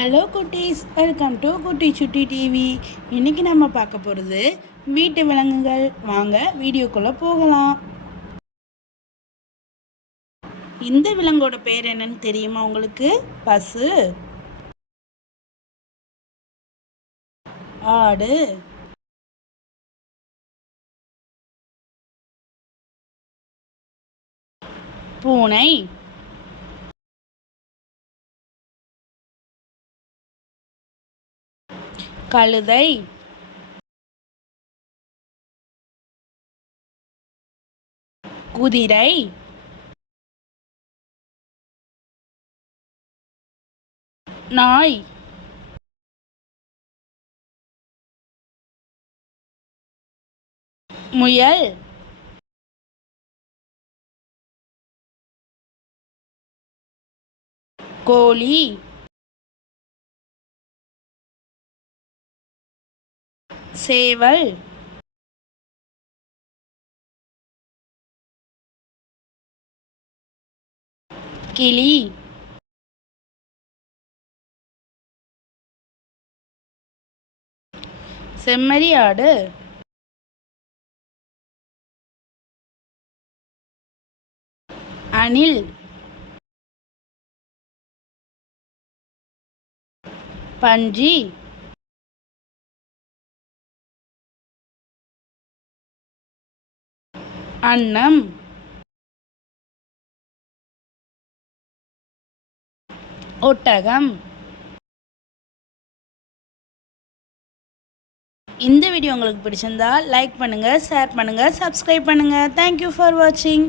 Hello குட்டீஸ், welcome to குட்டி சுட்டி டிவி. இன்றைக்கி நம்ம பார்க்க போகிறது வீட்டு விலங்குகள். வாங்க வீடியோக்குள்ளே போகலாம். இந்த விலங்கோட பேர் என்னன்னு தெரியுமா உங்களுக்கு? பசு, ஆடு, பூனை, கழுதை, குதிரை, நாய், முயல், கோழி, சேவல், கிளி, செம்மறியாடு, அணில், பன்றி, அன்னம், ஒட்டகம். இந்த வீடியோ உங்களுக்கு பிடிச்சிருந்தா லைக் பண்ணுங்கள், ஷேர் பண்ணுங்கள், சப்ஸ்கிரைப் பண்ணுங்கள். தேங்க்யூ ஃபார் வாட்சிங்.